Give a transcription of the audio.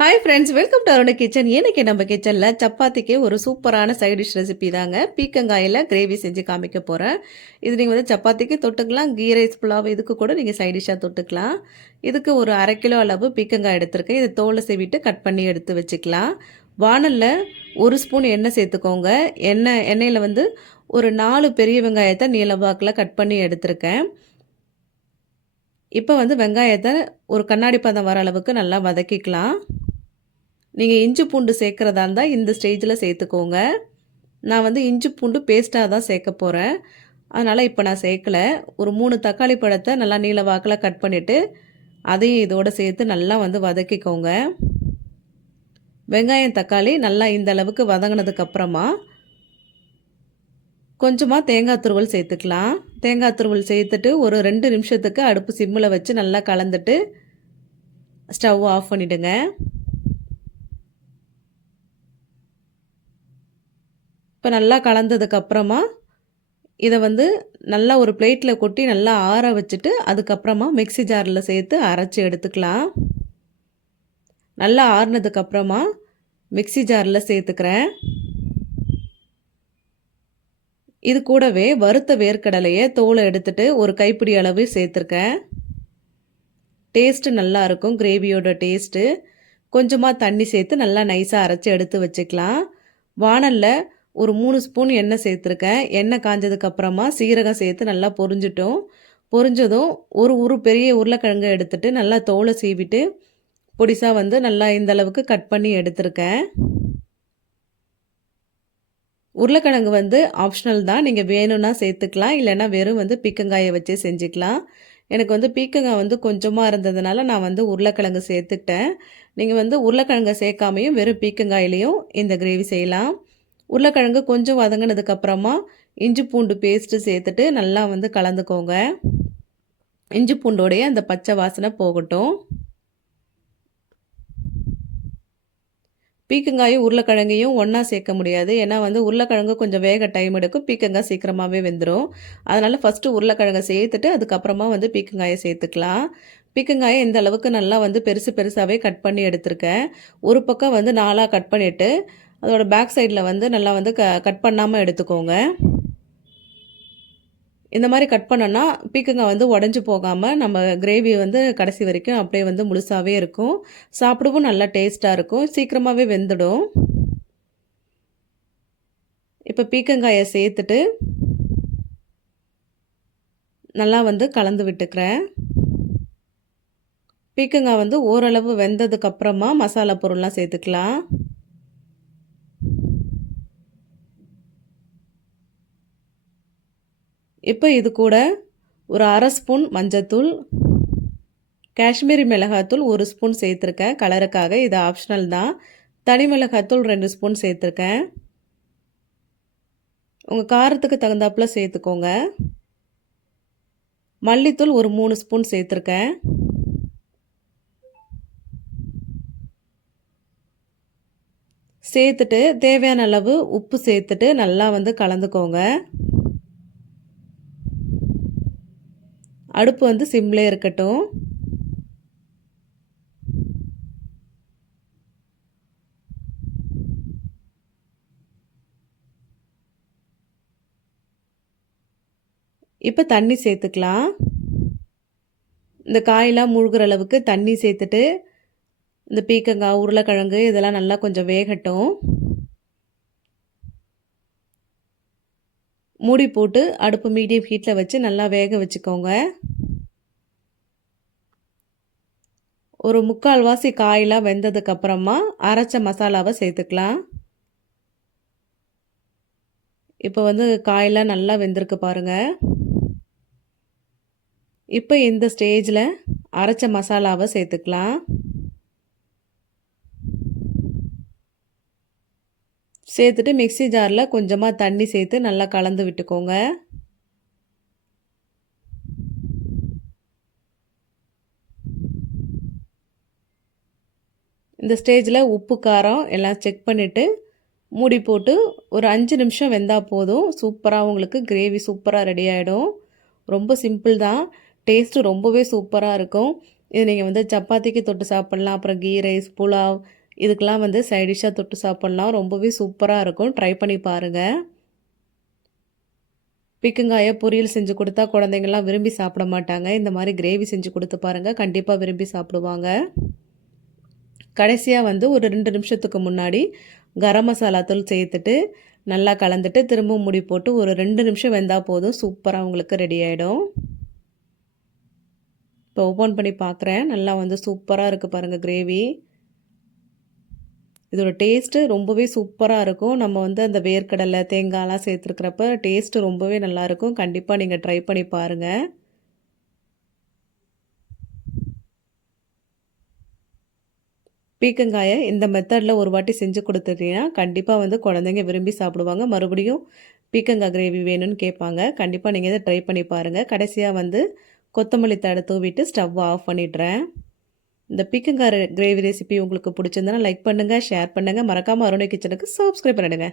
Hi friends, welcome to Arun kitchen. இன்னைக்கு நம்ம கிச்சனில் சப்பாத்திக்கு ஒரு சூப்பரான சைட் டிஷ் ரெசிபி தாங்க. பீக்கங்காயில் கிரேவி செஞ்சு காமிக்க போகிறேன். இது நீங்கள் வந்து சப்பாத்திக்கு தொட்டுக்கலாம், கீ ரைஸ் புலாவ் இதுக்கு கூட நீங்கள் சைட் டிஷ்ஷாக தொட்டுக்கலாம். இதுக்கு ஒரு 1/2 கிலோ அளவு பீக்கங்காய் எடுத்திருக்கேன். இது தோலை சீவிட்டு கட் பண்ணி எடுத்து வச்சுக்கலாம். வானலில் 1 ஸ்பூன் எண்ணெய் சேர்த்துக்கோங்க. எண்ணெயில் வந்து ஒரு 4 பெரிய வெங்காயத்தை நீளவாக்கில் கட் பண்ணி எடுத்திருக்கேன். இப்போ வந்து வெங்காயத்தை ஒரு கண்ணாடி பதம் வர அளவுக்கு நல்லா வதக்கிக்கலாம். நீங்கள் இஞ்சி பூண்டு சேர்க்குறதா இருந்தால் இந்த ஸ்டேஜில் சேர்த்துக்கோங்க. நான் வந்து இஞ்சி பூண்டு பேஸ்ட்டாக தான் சேர்க்க போகிறேன். அதனால் இப்போ நான் சேர்க்கலை. ஒரு 3 தக்காளி பழத்தை நல்லா நீல வாக்கில் கட் பண்ணிவிட்டு அதையும் இதோடு சேர்த்து நல்லா வந்து வதக்கிக்கோங்க. வெங்காயம் தக்காளி நல்லா இந்த அளவுக்கு வதங்கினதுக்கப்புறமா கொஞ்சமாக தேங்காய் துருவல் சேர்த்துக்கலாம். தேங்காய் துருவல் சேர்த்துட்டு ஒரு 2 நிமிஷத்துக்கு அடுப்பு சிம்மில் வச்சு நல்லா கலந்துட்டு ஸ்டவ் ஆஃப் பண்ணிவிடுங்க. இப்போ நல்லா கலந்ததுக்கப்புறமா இதை வந்து நல்லா ஒரு பிளேட்டில் கொட்டி நல்லா ஆற வச்சுட்டு அதுக்கப்புறமா மிக்ஸி ஜாரில் சேர்த்து அரைச்சி எடுத்துக்கலாம். நல்லா ஆறுனதுக்கப்புறமா மிக்ஸி ஜாரில் சேர்த்துக்கிறேன். இது கூடவே வறுத்த வேர்க்கடலையை தோலை எடுத்துட்டு ஒரு கைப்பிடி அளவு சேர்த்துருக்கேன். டேஸ்ட்டு நல்லாயிருக்கும், கிரேவியோட டேஸ்ட்டு. கொஞ்சமாக தண்ணி சேர்த்து நல்லா நைஸாக அரைச்சி எடுத்து வச்சுக்கலாம். வானலில் ஒரு 3 ஸ்பூன் எண்ணெய் சேர்த்துருக்கேன். எண்ணெய் காஞ்சதுக்கப்புறமா சீரகம் சேர்த்து நல்லா பொரிஞ்சதும் ஒரு பெரிய உருளைக்கிழங்கு எடுத்துகிட்டு நல்லா தோலை சீவிட்டு பொடிசாக வந்து நல்லா இந்த அளவுக்கு கட் பண்ணி எடுத்திருக்கேன். உருளைக்கிழங்கு வந்து ஆப்ஷனல் தான், நீங்கள் வேணும்னா சேர்த்துக்கலாம், இல்லைன்னா வெறும் வந்து பீக்கங்காயை வச்சு செஞ்சுக்கலாம். எனக்கு வந்து பீக்கங்காய் வந்து கொஞ்சமாக இருந்ததுனால நான் வந்து உருளைக்கிழங்கு சேர்த்துக்கிட்டேன். நீங்கள் வந்து உருளைக்கிழங்கை சேர்க்காமையும் வெறும் பீக்கங்காயிலையும் இந்த கிரேவி செய்யலாம். உருளைக்கிழங்கு கொஞ்சம் வதங்கினதுக்கப்புறமா இஞ்சி பூண்டு பேஸ்ட்டு சேர்த்துட்டு நல்லா வந்து கலந்துக்கோங்க. இஞ்சி பூண்டோடைய அந்த பச்சை வாசனை போகட்டும். பீக்கங்காயும் உருளைக்கிழங்கையும் ஒன்றா சேர்க்க முடியாது. ஏன்னா வந்து உருளைக்கிழங்கு கொஞ்சம் வேக டைம் எடுக்கும், பீக்கங்காய் சீக்கிரமாகவே வெந்துடும். அதனால் ஃபஸ்ட்டு உருளைக்கிழங்கை சேர்த்துட்டு அதுக்கப்புறமா வந்து பீக்கங்காயை சேர்த்துக்கலாம். பீக்கங்காயை இந்த அளவுக்கு நல்லா வந்து பெருசாகவே கட் பண்ணி எடுத்திருக்கேன். ஒரு பக்கம் வந்து 4ஆக கட் பண்ணிவிட்டு அதோட பேக் சைடில் வந்து நல்லா வந்து கட் பண்ணாமல் எடுத்துக்கோங்க. இந்த மாதிரி கட் பண்ணோன்னா பீக்கங்காய் வந்து உடஞ்சி போகாமல் நம்ம கிரேவி வந்து கடைசி வரைக்கும் அப்படியே வந்து முழுசாகவே இருக்கும். சாப்பிடவும் நல்லா டேஸ்ட்டாக இருக்கும், சீக்கிரமாகவே வெந்துடும். இப்போ பீக்கங்காயை சேர்த்துட்டு நல்லா வந்து கலந்து விட்டுக்கிறேன். பீக்கங்காய் வந்து ஓரளவு வெந்ததுக்கப்புறமா மசாலா பொருள்லாம் சேர்த்துக்கலாம். இப்போ இது கூட ஒரு 1/2 ஸ்பூன் மஞ்சத்தூள், காஷ்மீரி மிளகாத்தூள் 1 ஸ்பூன் சேர்த்துருக்கேன் கலருக்காக, இது ஆப்ஷனல் தான். தனி மிளகாத்தூள் 2 ஸ்பூன் சேர்த்துருக்கேன். உங்கள் காரத்துக்கு தகுந்தாப்பில் சேர்த்துக்கோங்க. மல்லித்தூள் ஒரு 3 ஸ்பூன் சேர்த்துருக்கேன். சேர்த்துட்டு தேவையான அளவு உப்பு சேர்த்துட்டு நல்லா வந்து கலந்துக்கோங்க. அடுப்பு வந்து சிம்லே இருக்கட்டும். இப்போ தண்ணி சேர்த்துக்கலாம். இந்த காயெல்லாம் மூழ்கிற அளவுக்கு தண்ணி சேர்த்துட்டு இந்த பீக்கங்காய் உருளைக்கிழங்கு இதெல்லாம் நல்லா கொஞ்சம் வேகட்டும். மூடி போட்டு அடுப்பு மீடியம் ஹீட்டில் வச்சு நல்லா வேக வச்சுக்கோங்க. ஒரு 3/4 வாசி காயெல்லாம் வெந்ததுக்கப்புறமா அரைச்ச மசாலாவை சேர்த்துக்கலாம். இப்போ வந்து காயெல்லாம் நல்லா வெந்திருக்கு பாருங்கள். இப்போ இந்த ஸ்டேஜில் அரைச்ச மசாலாவை சேர்த்துக்கலாம். சேர்த்துட்டு மிக்ஸி ஜாரில் கொஞ்சமாக தண்ணி சேர்த்து நல்லா கலந்து விட்டுக்கோங்க. இந்த ஸ்டேஜில் உப்பு காரம் எல்லாம் செக் பண்ணிவிட்டு மூடி போட்டு ஒரு 5 நிமிஷம் வெந்தால் போதும். சூப்பராக உங்களுக்கு கிரேவி சூப்பராக ரெடி ஆகிடும். ரொம்ப சிம்பிள் தான், டேஸ்ட்டு ரொம்பவே சூப்பராக இருக்கும். இது நீங்கள் வந்து சப்பாத்திக்கு தொட்டு சாப்பிட்லாம். அப்புறம் கீ ரைஸ், புலாவ் இதுக்கெல்லாம் வந்து சைட் டிஷ்ஷாக தொட்டு சாப்பிட்லாம். ரொம்பவே சூப்பராக இருக்கும். ட்ரை பண்ணி பாருங்கள். பீர்க்கங்காய பொரியல் செஞ்சு கொடுத்தா குழந்தைங்கள்லாம் விரும்பி சாப்பிட மாட்டாங்க. இந்த மாதிரி கிரேவி செஞ்சு கொடுத்து பாருங்கள். கண்டிப்பாக விரும்பி சாப்பிடுவாங்க. கடைசியாக வந்து ஒரு 2 நிமிஷத்துக்கு முன்னாடி கரம் மசாலா தூள் சேர்த்துட்டு நல்லா கலந்துட்டு திரும்பவும் மூடி போட்டு ஒரு 2 நிமிஷம் வெந்தால் போதும். சூப்பராக உங்களுக்கு ரெடி ஆகிடும். இப்போ ஓப்பன் பண்ணி பார்க்குறேன். நல்லா வந்து சூப்பராக இருக்குது பாருங்கள் கிரேவி. இதோட டேஸ்ட்டு ரொம்பவே சூப்பராக இருக்கும். நம்ம வந்து அந்த வேர்க்கடலை, தேங்காய்லாம் சேர்த்துருக்கிறப்ப டேஸ்ட்டு ரொம்பவே நல்லாயிருக்கும். கண்டிப்பாக நீங்கள் ட்ரை பண்ணி பாருங்கள். பீர்க்கங்காய இந்த மெத்தடில் ஒரு வாட்டி செஞ்சு கொடுத்துட்டீங்கன்னா கண்டிப்பாக வந்து குழந்தைங்க விரும்பி சாப்பிடுவாங்க. மறுபடியும் பீர்க்கங்காய் கிரேவி வேணும்னு கேட்பாங்க. கண்டிப்பாக நீங்கள் இதை ட்ரை பண்ணி பாருங்கள். கடைசியாக வந்து கொத்தமல்லி தழை தூவிட்டு ஸ்டவ் ஆஃப் பண்ணிடுறேன். இந்த பீர்க்கங்காய் கிரேவி ரெசிபி உங்களுக்கு பிடிச்சிருந்தனா லைக் பண்ணுங்கள், ஷேர் பண்ணுங்கள். மறக்காமல் அருணை கிச்சனுக்கு சப்ஸ்கிரைப் பண்ணிடுங்க.